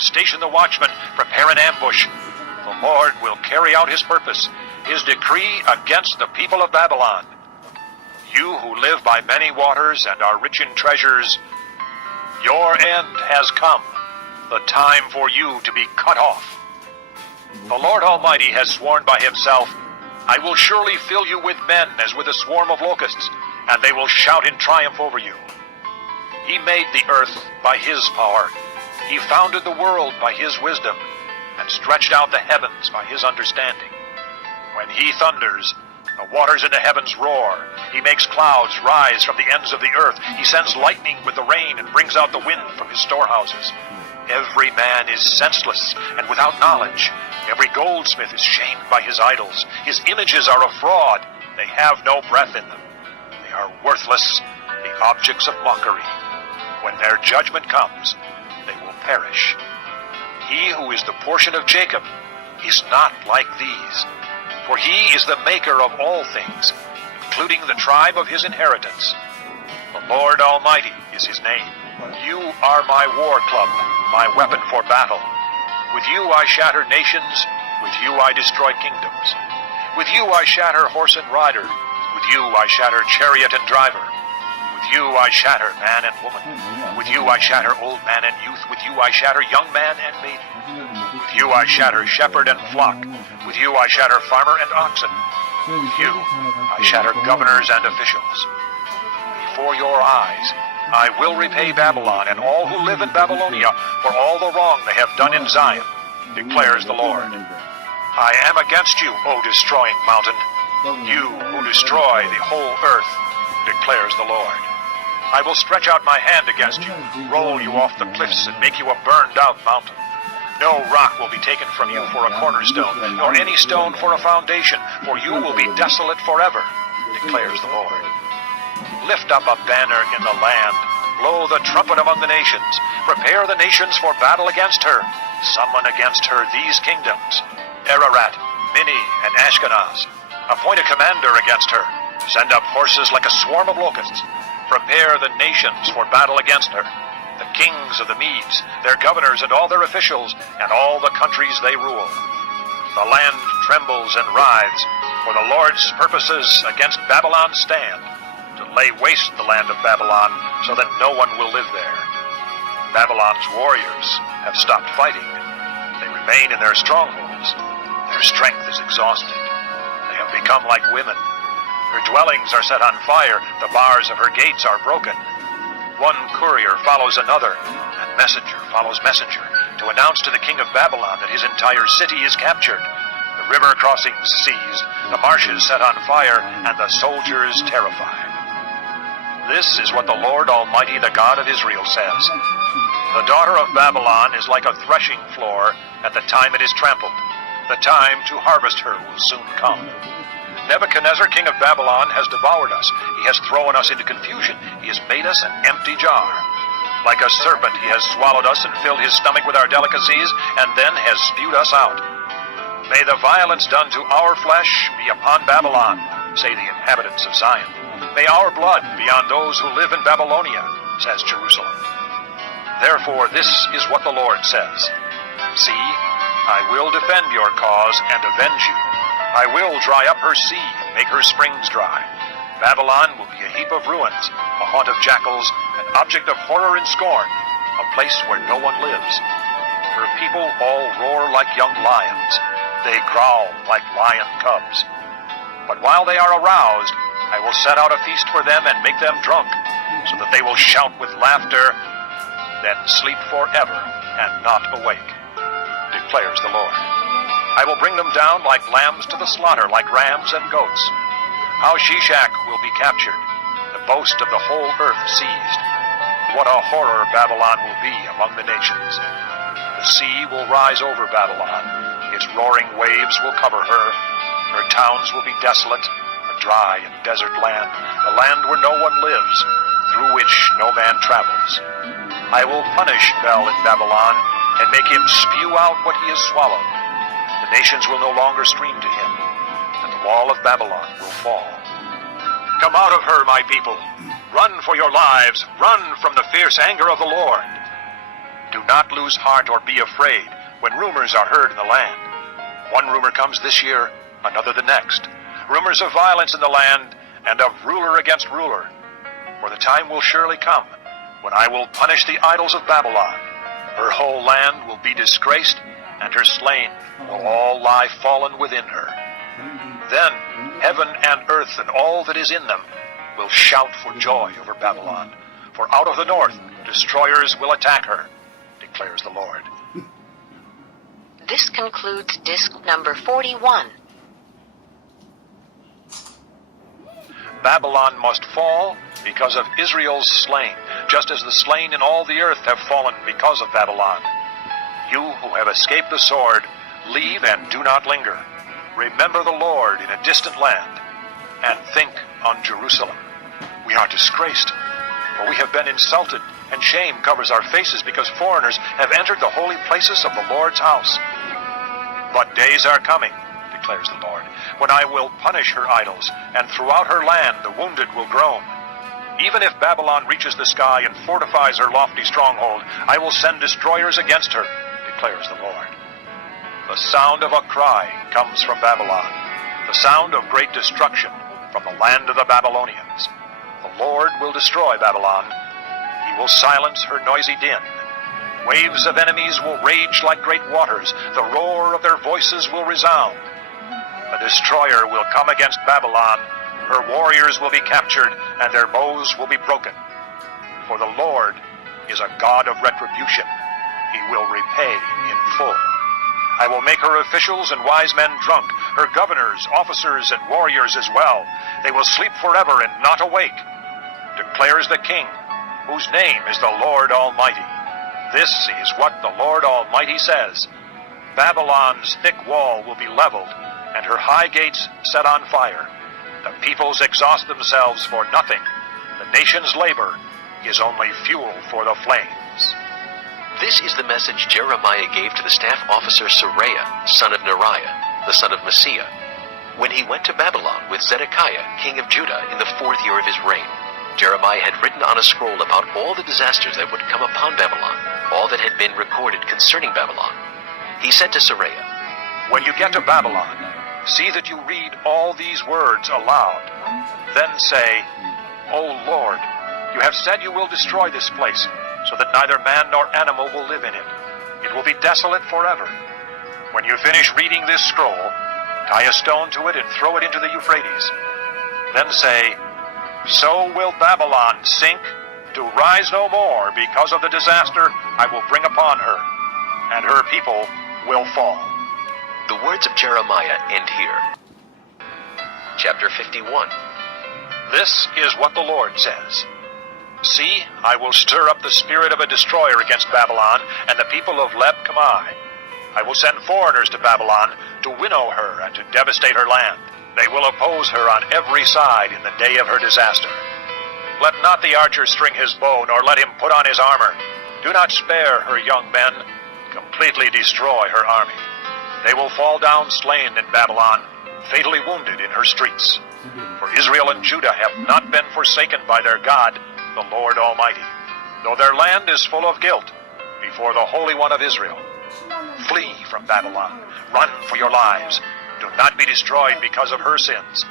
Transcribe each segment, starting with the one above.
Station the watchman, prepare an ambush. The Lord will carry out his purpose, his decree against the people of Babylon. You who live by many waters and are rich in treasures, your end has come, the time for you to be cut off. The Lord Almighty has sworn by himself, I will surely fill you with men as with a swarm of locusts, and they will shout in triumph over you. He made the earth by his power. He founded the world by his wisdom, and stretched out the heavens by his understanding. When he thunders, the waters in the heavens roar. He makes clouds rise from the ends of the earth. He sends lightning with the rain and brings out the wind from his storehouses. Every man is senseless and without knowledge. Every goldsmith is shamed by his idols. His images are a fraud. They have no breath in them. They are worthless, the objects of mockery. When their judgment comes, they will perish. He who is the portion of Jacob is not like these, for he is the maker of all things, including the tribe of his inheritance. The Lord Almighty is his name. You are my war club, my weapon for battle. With you I shatter nations, with you I destroy kingdoms. With you I shatter horse and rider, with you I shatter chariot and driver. With you I shatter man and woman. With you I shatter old man and youth. With you I shatter young man and maiden. With you I shatter shepherd and flock. With you I shatter farmer and oxen. With you I shatter governors and officials. Before your eyes I will repay Babylon and all who live in Babylonia for all the wrong they have done in Zion, declares the Lord. I am against you, O destroying mountain, you who destroy the whole earth, declares the Lord. I will stretch out my hand against you, roll you off the cliffs, and make you a burned-out mountain. No rock will be taken from you for a cornerstone, nor any stone for a foundation, for you will be desolate forever, declares the Lord. Lift up a banner in the land, blow the trumpet among the nations, prepare the nations for battle against her, summon against her these kingdoms, Ararat, Minni, and Ashkenaz. Appoint a commander against her, send up horses like a swarm of locusts, prepare the nations for battle against her, the kings of the Medes, their governors and all their officials, and all the countries they rule. The land trembles and writhes, for the Lord's purposes against Babylon stand, to lay waste the land of Babylon, so that no one will live there. Babylon's warriors have stopped fighting. They remain in their strongholds. Their strength is exhausted. They have become like women. Her dwellings are set on fire. The bars of her gates are broken. One courier follows another, and messenger follows messenger, to announce to the king of Babylon that his entire city is captured, the river crossings seized, the marshes set on fire, and the soldiers terrified. This is what the Lord Almighty, the God of Israel, says. The daughter of Babylon is like a threshing floor at the time it is trampled. The time to harvest her will soon come. Nebuchadnezzar, king of Babylon, has devoured us. He has thrown us into confusion. He has made us an empty jar. Like a serpent, he has swallowed us and filled his stomach with our delicacies, and then has spewed us out. May the violence done to our flesh be upon Babylon, say the inhabitants of Zion. May our blood be on those who live in Babylonia, says Jerusalem. Therefore, this is what the Lord says. See, I will defend your cause and avenge you. I will dry up her sea and make her springs dry. Babylon will be a heap of ruins, a haunt of jackals, an object of horror and scorn, a place where no one lives. Her people all roar like young lions. They growl like lion cubs. But while they are aroused, I will set out a feast for them and make them drunk, so that they will shout with laughter, then sleep forever and not awake, declares the Lord. I will bring them down like lambs to the slaughter, like rams and goats. How Shishak will be captured, the boast of the whole earth seized. What a horror Babylon will be among the nations. The sea will rise over Babylon. Its roaring waves will cover her. Her towns will be desolate, a dry and desert land, a land where no one lives, through which no man travels. I will punish Bel in Babylon and make him spew out what he has swallowed. The nations will no longer stream to him, and the wall of Babylon will fall. Come out of her, my people. Run for your lives. Run from the fierce anger of the Lord. Do not lose heart or be afraid when rumors are heard in the land. One rumor comes this year, another the next. Rumors of violence in the land and of ruler against ruler. For the time will surely come when I will punish the idols of Babylon. Her whole land will be disgraced, and her slain will all lie fallen within her. Then heaven and earth and all that is in them will shout for joy over Babylon. For out of the north destroyers will attack her, declares the Lord. This concludes disc number 41. Babylon must fall because of Israel's slain, just as the slain in all the earth have fallen because of Babylon. You who have escaped the sword, leave and do not linger. Remember the Lord in a distant land, and think on Jerusalem. We are disgraced, for we have been insulted, and shame covers our faces because foreigners have entered the holy places of the Lord's house. But days are coming, declares the Lord, when I will punish her idols, and throughout her land the wounded will groan. Even if Babylon reaches the sky and fortifies her lofty stronghold, I will send destroyers against her, declares the Lord. The sound of a cry comes from Babylon, the sound of great destruction from the land of the Babylonians. The Lord will destroy Babylon. He will silence her noisy din. Waves of enemies will rage like great waters. The roar of their voices will resound. The destroyer will come against Babylon. Her warriors will be captured, and their bows will be broken. For the Lord is a God of retribution. He will repay in full. I will make her officials and wise men drunk, her governors, officers, and warriors as well. They will sleep forever and not awake, declares the King, whose name is the Lord Almighty. This is what the Lord Almighty says. Babylon's thick wall will be leveled, and her high gates set on fire. The peoples exhaust themselves for nothing. The nation's labor is only fuel for the flames. This is the message Jeremiah gave to the staff officer Seraiah, son of Neriah, the son of Messiah, when he went to Babylon with Zedekiah, king of Judah, in the 4th year of his reign. Jeremiah had written on a scroll about all the disasters that would come upon Babylon, all that had been recorded concerning Babylon. He said to Seraiah, When you get to Babylon, see that you read all these words aloud. Then say, O Lord, you have said you will destroy this place, so that neither man nor animal will live in it. It will be desolate forever. When you finish reading this scroll, tie a stone to it and throw it into the Euphrates. Then say, So will Babylon sink, to rise no more because of the disaster I will bring upon her, and her people will fall. The words of Jeremiah end here. Chapter 51. This is what the Lord says. See, I will stir up the spirit of a destroyer against Babylon and the people of Leb-Kamai. I will send foreigners to Babylon to winnow her and to devastate her land. They will oppose her on every side in the day of her disaster. Let not the archer string his bow, nor let him put on his armor. Do not spare her young men. Completely destroy her army. They will fall down slain in Babylon, fatally wounded in her streets. For Israel and Judah have not been forsaken by their God, the Lord Almighty, though their land is full of guilt before the Holy One of Israel. Flee from Babylon. Run for your lives. Do not be destroyed because of her sins.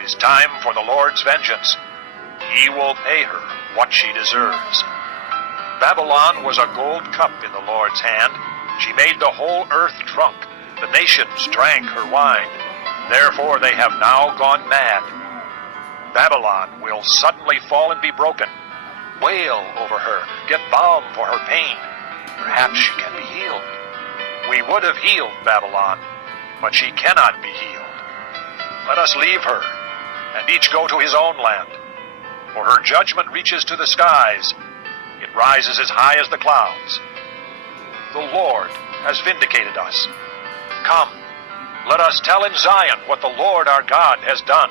It is time for the Lord's vengeance. He will pay her what she deserves. Babylon was a gold cup in the Lord's hand. She made the whole earth drunk. The nations drank her wine. Therefore they have now gone mad. Babylon will suddenly fall and be broken. Wail over her. Get balm for her pain. Perhaps she can be healed. We would have healed Babylon, but she cannot be healed. Let us leave her, and each go to his own land. For her judgment reaches to the skies. It rises as high as the clouds. The Lord has vindicated us. Come, let us tell in Zion what the Lord our God has done.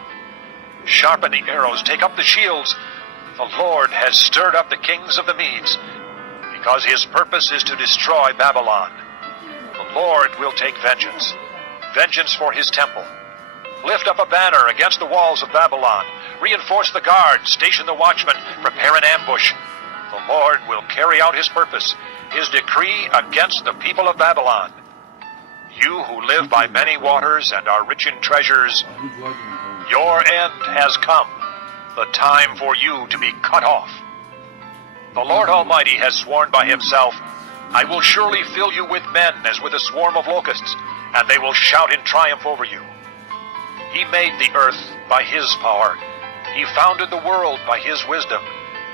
Sharpen the arrows, take up the shields. The Lord has stirred up the kings of the Medes, because his purpose is to destroy Babylon. The Lord will take vengeance, vengeance for his temple. Lift up a banner against the walls of Babylon. Reinforce the guards, station the watchmen, prepare an ambush. The Lord will carry out his purpose. his decree against the people of Babylon. You who live by many waters and are rich in treasures, your end has come, the time for you to be cut off. The Lord Almighty has sworn by himself, I will surely fill you with men as with a swarm of locusts, and they will shout in triumph over you. He made the earth by his power. He founded the world by his wisdom,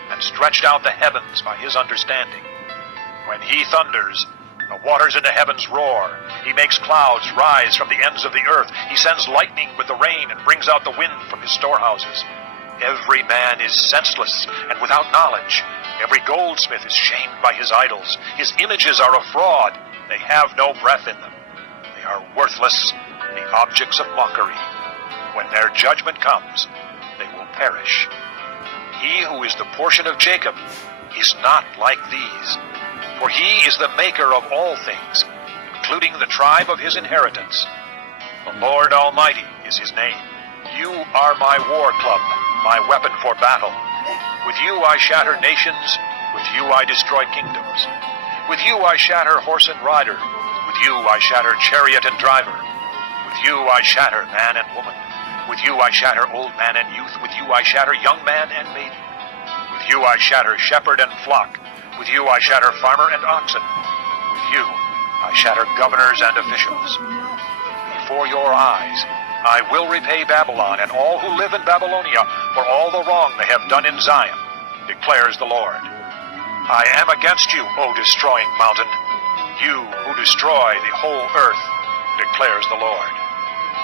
and stretched out the heavens by his understanding. When he thunders, the waters in the heavens roar. He makes clouds rise from the ends of the earth. He sends lightning with the rain and brings out the wind from his storehouses. Every man is senseless and without knowledge. Every goldsmith is shamed by his idols. His images are a fraud. They have no breath in them. They are worthless, the objects of mockery. When their judgment comes, they will perish. He who is the portion of Jacob is not like these, for he is the maker of all things, including the tribe of his inheritance. The Lord Almighty is his name. You are my war club, my weapon for battle. With you I shatter nations, with you I destroy kingdoms. With you I shatter horse and rider, with you I shatter chariot and driver. With you I shatter man and woman. With you I shatter old man and youth. With you I shatter young man and maiden. With you I shatter shepherd and flock. With you I shatter farmer and oxen. With you I shatter governors and officials. Before your eyes I will repay Babylon and all who live in Babylonia for all the wrong they have done in Zion, declares the Lord. I am against you, O destroying mountain, you who destroy the whole earth, declares the Lord.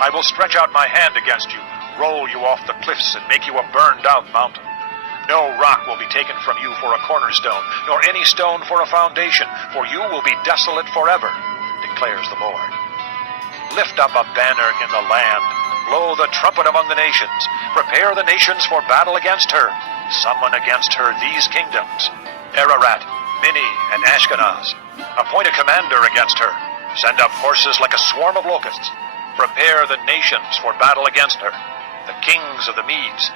I will stretch out my hand against you, roll you off the cliffs, and make you a burned-out mountain. No rock will be taken from you for a cornerstone, nor any stone for a foundation, for you will be desolate forever, declares the Lord. Lift up a banner in the land, blow the trumpet among the nations, prepare the nations for battle against her, summon against her these kingdoms, Ararat, Minni, and Ashkenaz. Appoint a commander against her, send up horses like a swarm of locusts. Prepare the nations for battle against her, the kings of the Medes,